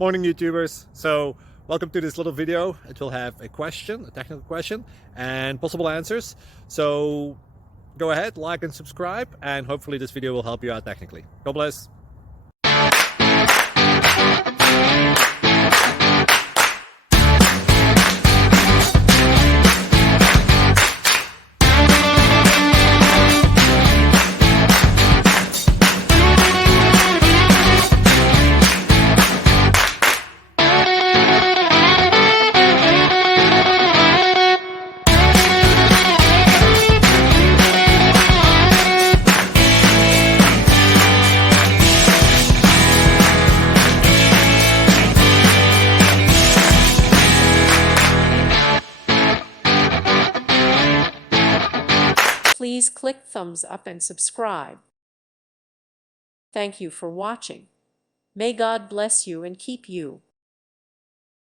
Morning YouTubers. So welcome to this little video. It will have a question, a technical question, and possible answers. So go ahead, like and subscribe, and hopefully this video will help you out technically. God bless. Please click thumbs up and subscribe. Thank you for watching. May God bless you and keep you.